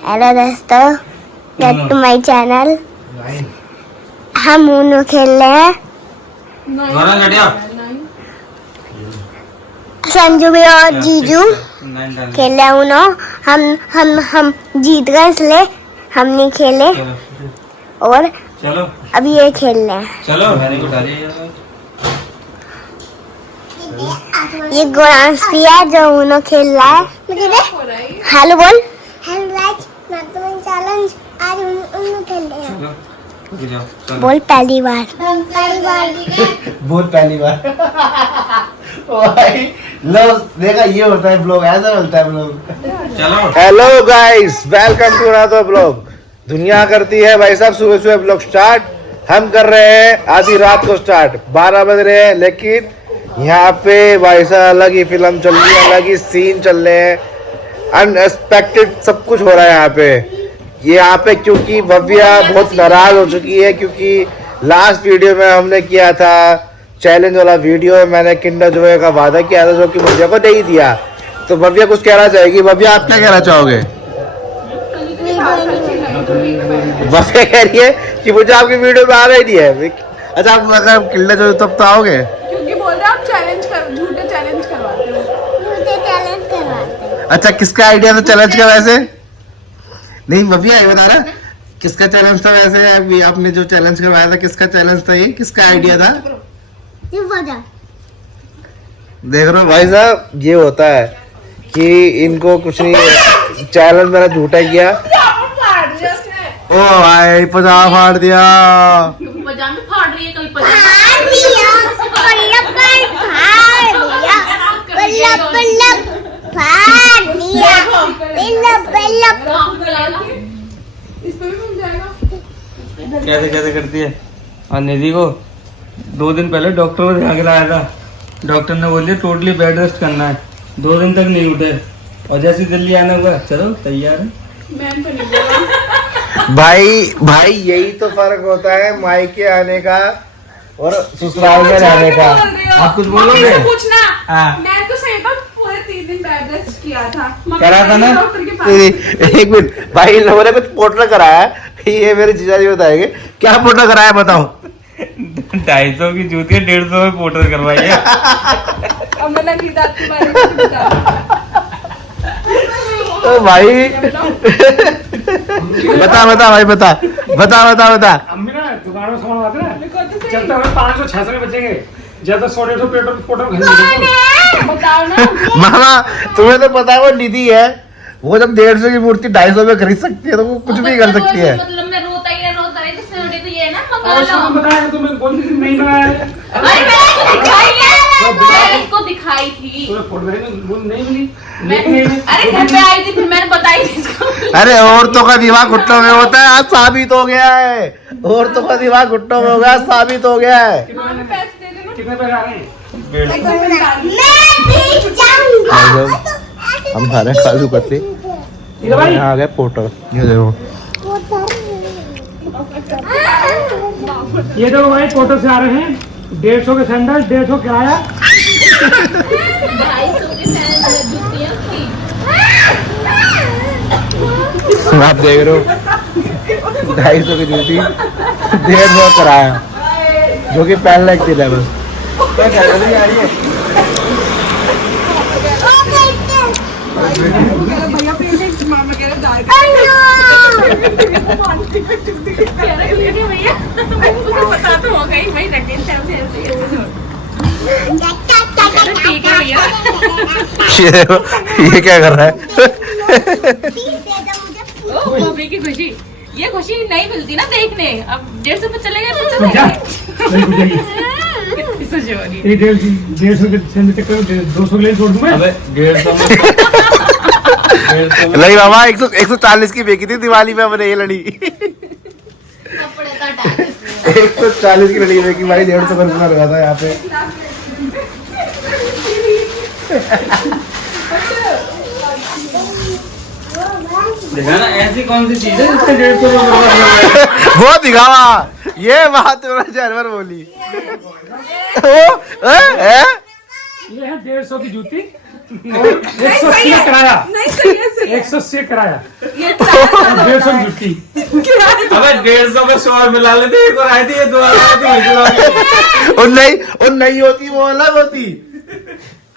Hello दोस्तों, back to my channel. हम उनो खेल रहे हैं। संजू भी और जीजू खेल रहे हैं उनो। हम जीत गए इसलिए हम नहीं खेले और चलो अब ये खेल रहे हैं। चलो ये गोरांश भी है जो उनो खेल रहा है। हेलो बोल। हेलो गाइस, मैं तुम्हें चैलेंज आज उनो खेल रहे हैं। बोल पहली बार। बहुत पहली बार। भाई लो देखा, ये होता है ब्लॉग, ऐसा मिलता है ब्लॉग। चलो hello guys, welcome to another blog. दुनिया करती है भाई साहब सुबह सुबह ब्लॉग स्टार्ट, हम कर रहे हैं आधी रात को स्टार्ट। 12 बज रहे हैं, लेकिन यहाँ पे भाई साहब अलग ही फिल्म चल रही है, अलग ही सीन चल रहे हैं, अनएक्सपेक्टेड सब कुछ हो रहा है यहाँ पे क्योंकि भव्या बहुत नाराज हो चुकी है, क्योंकि लास्ट वीडियो में हमने किया था चैलेंज वाला वीडियो, मैंने किंडर जॉय का वादा किया था जो कि भव्या को नहीं दिया। तो भव्या कुछ कहना चाहेगी। भव्या आप क्या कहना चाहोगे? भव्या कह रही है कि मुझे आपकी वीडियो में आना ही नहीं है। अच्छा, आप अगर किंडर जॉय तब तो आओगे, क्योंकि बोल रहे आप चैलेंज कर, झूठे चैलेंज करवाते हो। अच्छा किसका आइडिया था चैलेंज का? वैसे नहीं भव्या ये बता रहा किसका चैलेंज था? वैसे अभी आपने जो चैलेंज करवाया था किसका चैलेंज था? ये किसका आइडिया था? देख रहे हो भाई साहब, ये होता है कि इनको कुछ नहीं, चैलेंज मैंने झूठा किया। ओ भाई पजामा फाड़ दिया। पजामे फाड़ रही है, कभी कैसे कैसे करती है। और निधि को 2 दिन पहले डॉक्टर को दिखा के लाया था, डॉक्टर ने बोल दिया टोटली बेड रेस्ट करना है, 2 दिन तक नहीं उठे, और जैसे दिल्ली आना हुआ चलो तैयार है। भाई यही तो फर्क होता है मायके आने का और ससुराल में रहने का। आप कुछ बोलोगे? पूछना। हाँ। मैं तो सही था, पूरे 3 दिन बेड रेस्ट किया था। करा था ना? डॉक्टर के पास। एक मिनट भाई, इन लोगों ने कुछ पोर्टर कराया है, ये मेरे जीजा जी बताएंगे। क्या पोर्टर कराया बताओ? 250 की जूती 150 में पोर्टर करवाई है। अब मैं लगी दांत मारे को बता। तो भाई बता भाई बता। अम्मी ना दुकान में सामान आते ना, जब तक हमें 500-600 में बचेंगे, जब तक 100-150 पेट्रोल बताओ ना। मामा तुम्हें तो पता है वो निधि है, वो जब 150 की मूर्ति 250 में खरीद सकती है तो वो कुछ भी कर सकती है। मतलब मैं रोता ही जिससे बड़ी तो ये ना बताया तो मैं बोलती थी नहीं बनाया। अरे मैंने दिखाई है, मैंने इसको दिखाई थी। नहीं मिली। अरे घर पे आई थी, फिर मैंने बताई थी इसको। अरे औरतों का दिमाग घुटनों में होता है, आज साबित हो गया है। औरतों का दिमाग घुटनों में होगा, साबित हो गया है। कितने पैसे आ रहे हैं? हम खा रहे हैं काजू कतली, यहाँ आ गए पोर्टर। ये देखो ये देखो भाई, फोटो से आ रहे हैं 150 के सैंडल, 150 किराया। 250 की जूतियां की। आप देख रहे हो 250 की जूती 150 कराया, जो कि पहले एक दिन है बस। भैया प्लीज मामा कह रहे भैया मुझे पता तो होगा ही भाई, रकेश साहब से ऐसे ठीक है भैया। ये क्या कर रहा है? ओ बॉबी की खुशी, ये खुशी नहीं मिलती ना देखने। अब 150 पे चले गए तो चले गए। 150 के सैंडल चक्कर में 200 के लिए छोड़ दूंगा। अबे 150 नहीं मामा, 140 की बेची थी दिवाली में हमने ये लड़ी। 140 की लड़ी बेची भाई, 150 का रुपया लगा था यहाँ पे। देखा ना, ऐसी कौन सी चीज है जिससे 150 रुपये वो दिखावा, ये बात जानवर बोली। ये है 150 की जूती, 180 किराया, नहीं सही है, सही है। 180 किराया, ये किराया 150 जुटी। अबे 150 में 100 मिला लेते, एक और आई थी, ये 2 आती और नहीं होती, वो अलग होती।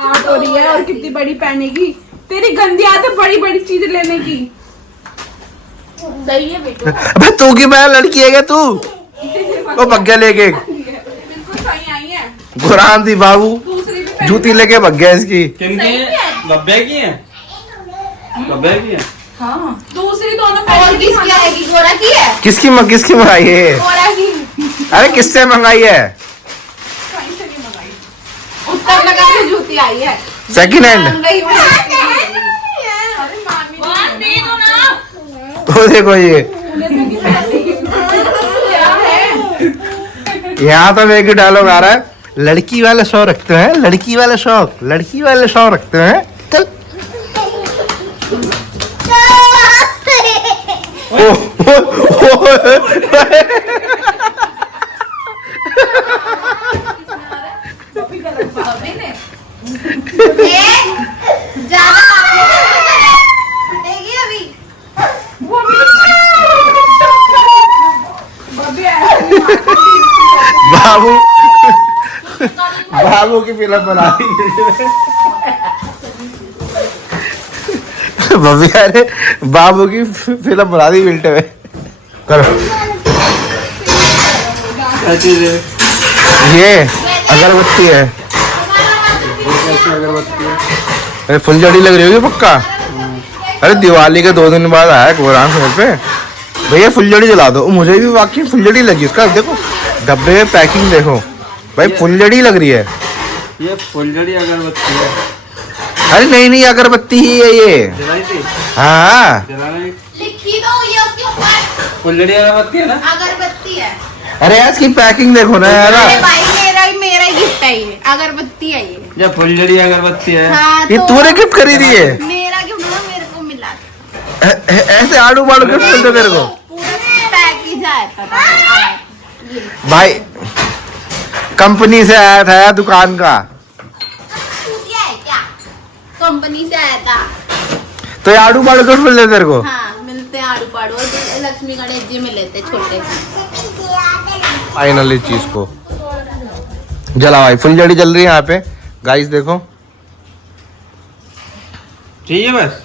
आट हो रही है और कितनी बड़ी पहनेगी, तेरी गंदी आदत बड़ी बड़ी चीज लेने की। सही है बेटा, अबे तू की मैं लड़की है क्या तू? वो भग गया लेके, बिल्कुल सही आई है। गुरान थी बाबू, दूसरी भी पहन- जूती लेके भग गया इसकी। किनकी है? बब्बे की है, बब्बे की है। हाँ, दूसरी दोनों और किसकी आएगी? गोरा की है, किसकी मंगाई है? गोरा की अरे किससे मंगाई है? कहीं से नहीं मंगाई, उत्तर लगा के जूती आई है। Second hand. मंगाई हुई है। अरे मामी दे दो ना, तो देखो ये क्या है? यहाँ तो एक डायलॉग आ रहा है, लड़की वाले शौक रखते हैं, लड़की वाले शौक रखते हैं। चल अभी ने बाबू बाबू की फिल्म बना दी भव्या ने बाबू की फिल्म बना दी बिल्टे में। करो क्या चीज है? ये अगरबत्ती है। अगरबत्ती है। अरे फुलझड़ी लग रही होगी पक्का। अरे दिवाली के 2 दिन बाद आया गोरान घर पे, भैया फुलझड़ी जला दो। मुझे भी वाकई फुलझड़ी लगी, इसका देखो डब्बे में पैकिंग देखो भाई, फुलझड़ी लग रही है। ये फुलझड़ी अगरबत्ती है। अरे नहीं अगरबत्ती ही है ये। जलाई थी? हाँ जलाने लिखी दो ये उसके ऊपर, फुलझड़ी अगरबत्ती है ना? अगरबत्ती है। अरे यार इसकी पैकिंग देखो ना यार। अरे भाई मेरा ही गिफ्ट है ये, अगरबत्ती है ये। या फुलझड़ी अगरबत्ती है। हाँ, ये तो तूने गिफ्ट खरीदी है? मेरा गिफ्ट ना मेरे को मिला, ऐसे आड़ू बाड़ू गिफ्ट मिलते तेरे को पूरा पैकेज आया था। भाई? कंपनी से आया था यार, दुकान का। ये है क्या? कंपनी से आया था। तो ये आड़ू बाड़ू गिफ्ट मिलते तेरे को? हाँ मिलते हैं आड़ू पाड़ू, और लक्ष्मी गणेश जी मिले थे छोटे। फाइनली चीज को जला भाई, फुलझड़ी जल रही है यहाँ पे गाइस देखो। चाहिए बस।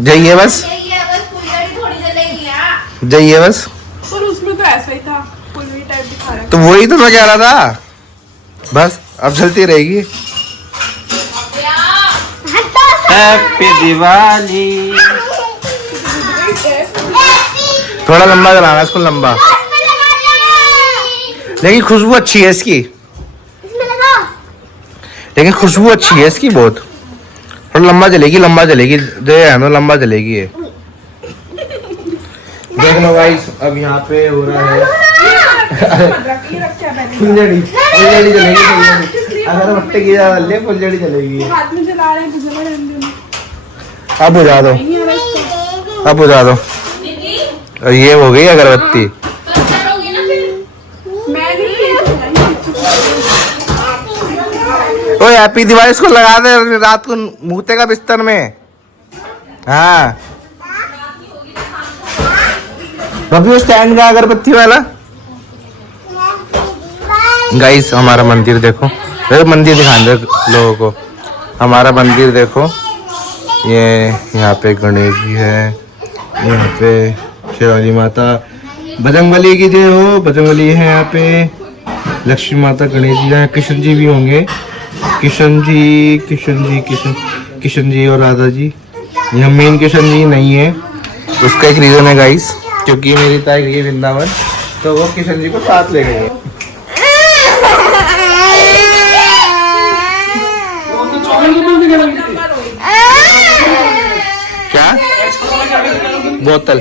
जाइए बस, यही है, बस फुलझड़ी थोड़ी जलेगी। हाँ जाइए बस। पर उसमें तो ऐसा ही था, फुलवी टाइप दिखा रहा है। तो वही तो मैं कह रहा था, बस अब चलती रहेगी। हैप्पी दिवाली। थोड़ा लंबा जलाना इसको, लंबा। लेकिन खुशबू अच्छी है इसकी, लेकिन खुशबू अच्छी है इसकी बहुत। थोड़ा लंबा जलेगी लंबा जलेगी ये। देख लो गाइस, अब यहाँ पे हो रहा है फुलझड़ी जलेगी। अगरबत्ती की जले फुलझड़ी जलेगी। हाथ में जला रहे हैं तो जला रहने दो। अब बुझा दो, नहीं आ रहा इसका। अब बुझा दो। और ये हो गई अगरबत्ती। मैं नहीं ओए हैप्पी दिवाली इसको लगा दे रात को मूते का बिस्तर में। हाँ अभी वो स्टैंड का अगरबत्ती वाला। गाइस हमारा मंदिर देखो, मंदिर दिखाने दो लोगों को। हमारा मंदिर देखो, ये यहाँ पे गणेश जी है, यहाँ पे शिवाजी माता, बजरंगबली की जय हो, बजरंगबली है यहाँ पे, लक्ष्मी माता, गणेश जी हैं, कृष्ण जी भी होंगे, किशन जी और राधा जी। यहाँ मेन किशन जी नहीं है, उसका एक रीजन है गाइस, क्योंकि मेरी ताई गई वृंदावन तो वो किशन जी को साथ ले गई है। क्या बोतल?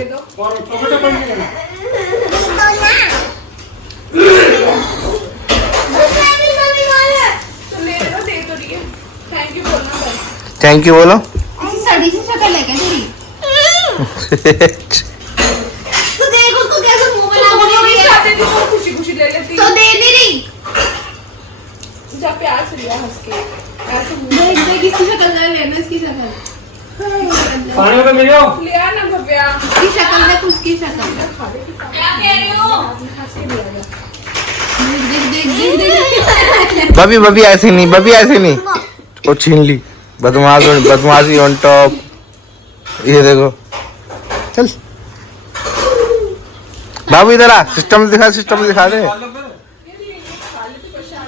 थैंक यू बोलो। ऐसी सड़ी सी शक्ल है क्या तेरी? तो देखो तो कैसे मुंह बना के ले रही है। खुशी खुशी ले लेती तो दे नहीं रही। जब प्यार से लिया हंस के। देख देख इसकी शक्ल देख लेना इसकी शक्ल पानी में तो मिल जाओ लिया ना भव्या इसकी शक्ल देख उसकी शक्ल क्या कह रही हो देख देख देख देख बबी बबी ऐसे नहीं, बबी ऐसे नहीं। वो छीन ली, बदमाशी ऑन टॉप। ये देखो, चल बाबू इधर आ, सिस्टम दिखा दे।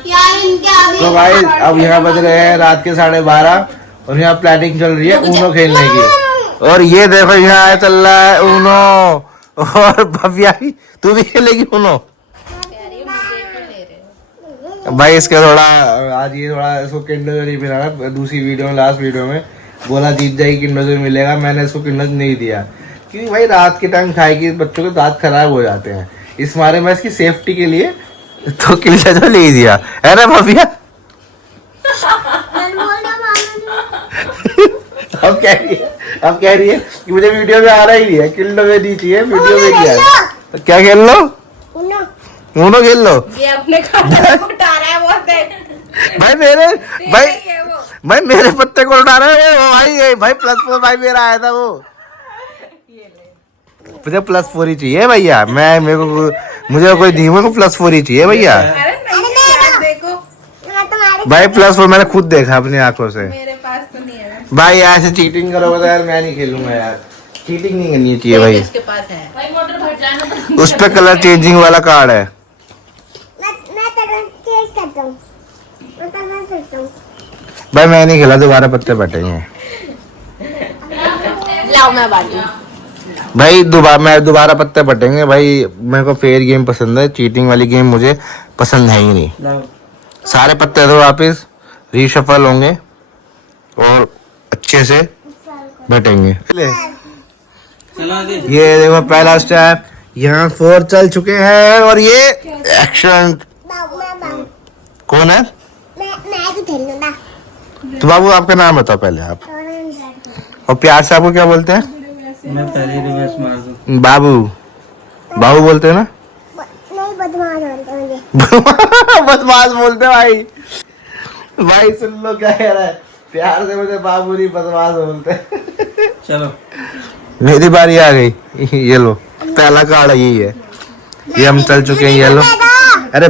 यार इनके आगे तो भाई अब यहाँ बज रहे हैं रात के 12:30 और यहाँ प्लानिंग चल रही है ऊनो खेलने की। और ये देखो यहाँ चल रहा है ऊनो, और भव्या तू भी खेलेगी ऊनो। भाई इसके थोड़ा आज ये थोड़ा इसको किंडर जॉय नहीं मिला ना, दूसरी वीडियो में, लास्ट वीडियो में बोला जीत जाएगी किंडर जॉय मिलेगा, मैंने इसको किंडर नहीं दिया क्योंकि भाई रात के टाइम खाएगी बच्चों के दांत खराब हो जाते हैं, इस मारे मैं इसकी सेफ्टी के लिए तो किंडर जॉय ले ही दिया है ना भव्या। अब कह रही है कि मुझे वीडियो में आ रहा ही नहीं है, किंडर जॉय नहीं चाहिए, वीडियो में नहीं आ रहा। तो क्या खेल लो, ऊनो खेल लो। ये अपने खाते को उठा रहा है वो देख भाई मेरे पत्ते को उठा रहे हैं वो। भाई +4 भाई मेरा आया था वो, मुझे +4 ही चाहिए भैया। मुझे कोई नहीं, मेरे को +4 ही चाहिए भैया। अरे नहीं यार देखो भाई +4 मैंने खुद देखा अपनी आंखों से। मेरे पास तो नहीं है भाई ऐसे चीटिंग करोगे तो यार मैं नहीं खेलूंगा यार, चीटिंग नहीं करनी चाहिए भाई। इसके पास है भाई मोटर भर जाना उस पे कलर चेंजिंग वाला कार्ड है। भाई मैं नहीं खेला, दोबारा पत्ते बटेंगे लाओ मैं बाजू भाई। दोबारा पत्ते बटेंगे भाई। मेरे को फेयर गेम पसंद है, चीटिंग वाली गेम मुझे पसंद है ही नहीं। सारे पत्ते दो वापिस, रीशफल होंगे और अच्छे से बटेंगे। ये देखो पहला स्टेप, यहाँ 4 चल चुके हैं और ये एक्शन। कौन है? तो बाबू आपका नाम बताओ पहले आप, और प्यार से आपको क्या बोलते हैं? मैं पहले रिवर्स मार दूं। बाबू बोलते हैं ना? नहीं, बदमाश बोलते मुझे। बदमाश बोलते भाई सुन लो क्या कह रहा है, प्यार से मुझे बाबू नहीं बदमाश बोलते। चलो मेरी बारी आ गई, ये लो पहला कार्ड यही है, ये हम चल चुके हैं, ये लो। अरे